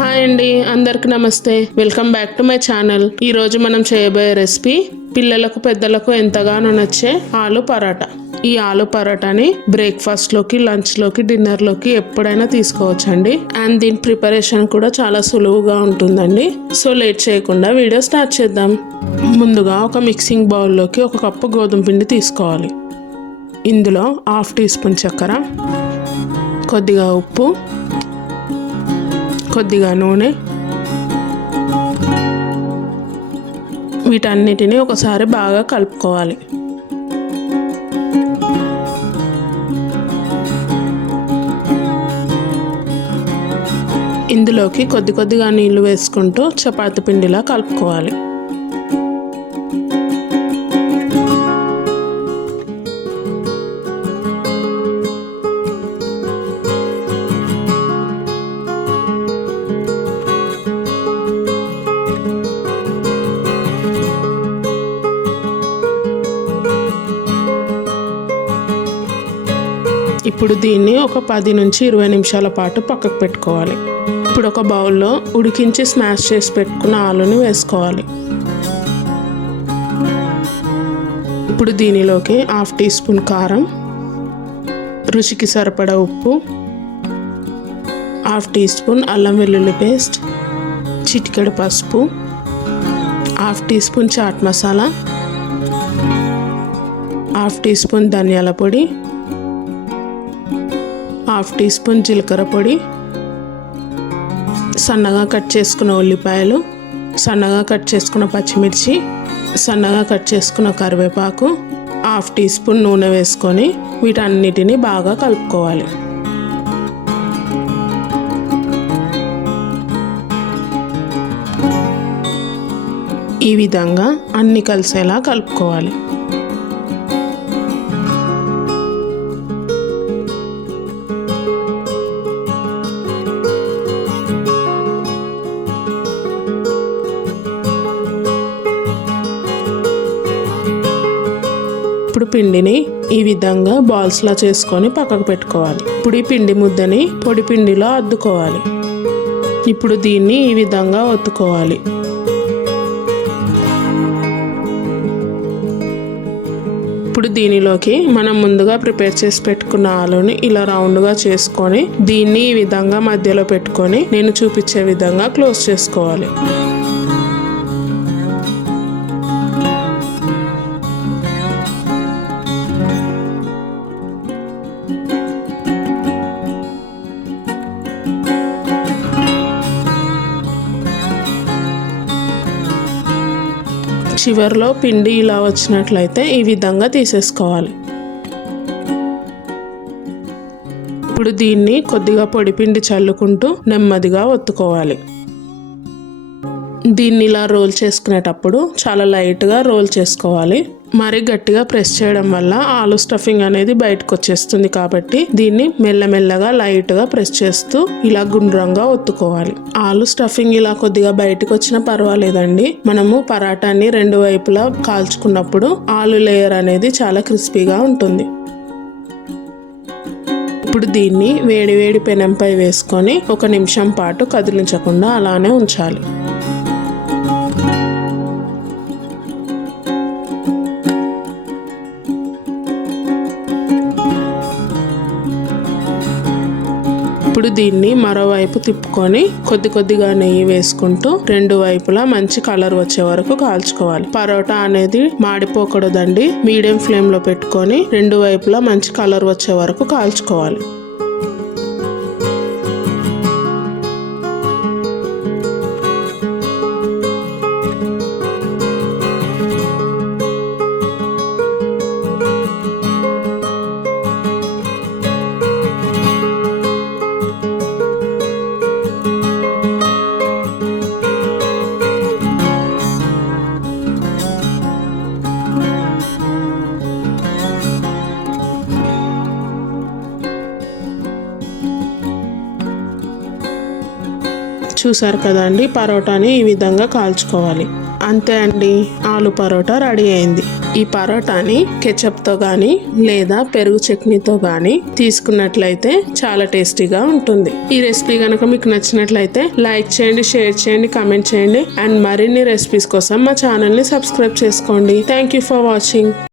Hi అండి, అందరికి నమస్తే. Welcome back to my channel. ఈ రోజు మనం చేయబోయే రెసిపీ పిల్లలకు పెద్దలకు ఎంతగానో నచ్చే ఆలు పరాటా. ఈ ఆలు పరాటాని బ్రేక్ఫాస్ట్ లోకి, లంచ్ లోకి, డిన్నర్ లోకి ఎప్పుడైనా తీసుకోవచ్చండి. అండ్ దీని ప్రిపరేషన్ కూడా చాలా సులువుగా ఉంటుందండి. సో లేట్ చేయకుండా వీడియో స్టార్ట్ చేద్దాం. ముందుగా ఒక మిక్సింగ్ బౌల్లోకి 1 కప్పు గోధుమ పిండి తీసుకోవాలి. ఇందులో 1/2 టీ స్పూన్ చక్కెర, కొద్దిగా ఉప్పు, కొద్దిగా నూనె, వీటన్నిటిని ఒకసారి బాగా కలుపుకోవాలి. ఇందులోకి కొద్దిగా నీళ్లు వేసుకుంటూ చపాతీ పిండిలా కలుపుకోవాలి. ఇప్పుడు దీన్ని ఒక 10 నుంచి 20 నిమిషాల పాటు పక్కకు పెట్టుకోవాలి. ఇప్పుడు ఒక బౌల్లో ఉడికించి స్మాష్ చేసి పెట్టుకున్న ఆలుని వేసుకోవాలి. ఇప్పుడు దీనిలోకి 1/2 టీ స్పూన్ కారం, రుచికి సరిపడా ఉప్పు, 1/2 టీ స్పూన్ అల్లం వెల్లుల్లి పేస్ట్, చిటికెడు పసుపు, 1/2 teaspoon chaat masala, 1/2 teaspoon ధనియాల పొడి, 1/2 టీ స్పూన్ జీలకర్ర పొడి, సన్నగా కట్ చేసుకున్న ఉల్లిపాయలు, సన్నగా కట్ చేసుకున్న పచ్చిమిర్చి, సన్నగా కట్ చేసుకున్న కరివేపాకు, 1/2 టీ స్పూన్ నూనె వేసుకొని వీటన్నిటిని బాగా కలుపుకోవాలి. ఈ విధంగా అన్ని కలిసేలా కలుపుకోవాలి. ఇప్పుడు పిండిని ఈ విధంగా బాల్స్లా చేసుకొని పక్కకు పెట్టుకోవాలి. ఇప్పుడు ఈ పిండి ముద్దని పొడి పిండిలో అద్దుకోవాలి. ఇప్పుడు దీన్ని ఈ విధంగా ఒత్తుకోవాలి. ఇప్పుడు దీనిలోకి మనం ముందుగా ప్రిపేర్ చేసి పెట్టుకున్న ఆలుని ఇలా రౌండ్గా చేసుకొని దీన్ని ఈ విధంగా మధ్యలో పెట్టుకొని నేను చూపించే విధంగా క్లోజ్ చేసుకోవాలి. చివర్లో పిండి ఇలా వచ్చినట్లయితే ఈ విధంగా తీసేసుకోవాలి. ఇప్పుడు దీన్ని కొద్దిగా పొడి పిండి చల్లుకుంటూ నెమ్మదిగా ఒత్తుకోవాలి. దీన్ని ఇలా రోల్ చేసుకునేటప్పుడు చాలా లైట్గా రోల్ చేసుకోవాలి. మరి గట్టిగా ప్రెస్ చేయడం వల్ల ఆలు స్టఫింగ్ అనేది బయటకు వచ్చేస్తుంది. కాబట్టి దీన్ని మెల్లమెల్లగా లైట్గా ప్రెస్ చేస్తూ ఇలా గుండ్రంగా ఒత్తుకోవాలి. ఆలు స్టఫింగ్ ఇలా కొద్దిగా బయటకు వచ్చినా పర్వాలేదండి. మనము పరాటాన్ని 2 వైపులా కాల్చుకున్నప్పుడు ఆలు లేయర్ అనేది చాలా క్రిస్పీగా ఉంటుంది. ఇప్పుడు దీన్ని వేడివేడి పెనంపై వేసుకొని 1 నిమిషం పాటు కదిలించకుండా అలానే ఉంచాలి. ఇప్పుడు దీన్ని మరోవైపు తిప్పుకొని కొద్దిగా నెయ్యి వేసుకుంటూ 2 వైపులా మంచి కలర్ వచ్చే వరకు కాల్చుకోవాలి. పరోటా అనేది మాడిపోకూడదండి. మీడియం ఫ్లేమ్ లో పెట్టుకొని 2 వైపులా మంచి కలర్ వచ్చే వరకు కాల్చుకోవాలి. చూసారు కదండి, పరోటాని ఈ విధంగా కాల్చుకోవాలి. అంతే అండి, ఆలు పరోటా రెడీ అయింది. ఈ పరోటాని కెచప్ తో గాని లేదా పెరుగు చట్నీతో గాని తీసుకున్నట్లయితే చాలా టేస్టీగా ఉంటుంది. ఈ రెసిపీ గనక మీకు నచ్చినట్లయితే లైక్ చేయండి, షేర్ చేయండి, కామెంట్ చేయండి అండ్ మరిన్ని రెసిపీస్ కోసం మా ఛానల్ ని సబ్స్క్రైబ్ చేసుకోండి. Thank you for watching.